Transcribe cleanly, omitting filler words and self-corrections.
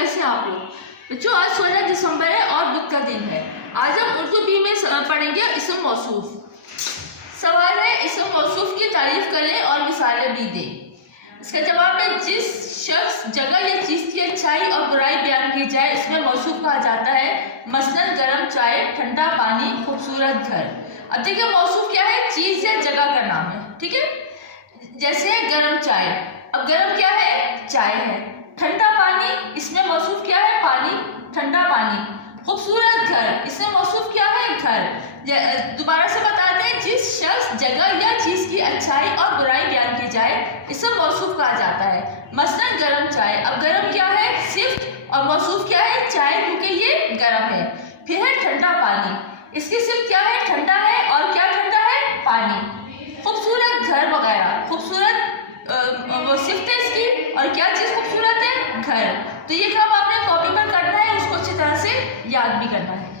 कैसे हैं आप लोग बच्चों। आज 16 दिसंबर है और बुध का दिन है। आज हम उर्दू बी में पढ़ेंगे इस्म मौसूफ। सवाल है, इस्म मौसूफ की तारीफ करें और मिसालें भी दें। इसका जवाब है, जिस शख्स, जगह या चीज़ की अच्छाई और बुराई बयान की जाए इसमें मौसूफ कहा जाता है। मसलन गर्म चाय, ठंडा पानी, खूबसूरत घर। अब देखिए मौसूफ क्या है, चीज़ या जगह का नाम है, ठीक है। जैसे गर्म चाय, अब गर्म क्या है, चाय है। ठंडा पानी, इसमें मौसूफ क्या है, पानी, ठंडा पानी। खूबसूरत घर, इसमें मौसूफ क्या है, घर। दोबारा से बताते हैं, जिस शख्स, जगह या चीज़ की अच्छाई और बुराई बयान की जाए इसे मौसूफ कहा जाता है। मसलन गर्म चाय, अब गर्म क्या है, सिर्फ, और मौसूफ क्या है, चाय, क्योंकि ये गर्म है। फिर है ठंडा पानी, इसकी सिर्फ क्या है, ठंडा है, और क्या ठंडा है, पानी। खूबसूरत घर वगैरह, खूबसूरत वो सिफ्त है इसकी, और क्या चीज़ खूबसूरत है, घर। तो ये काम आपने कॉपी पर करना है, उसको अच्छी तरह से याद भी करना है।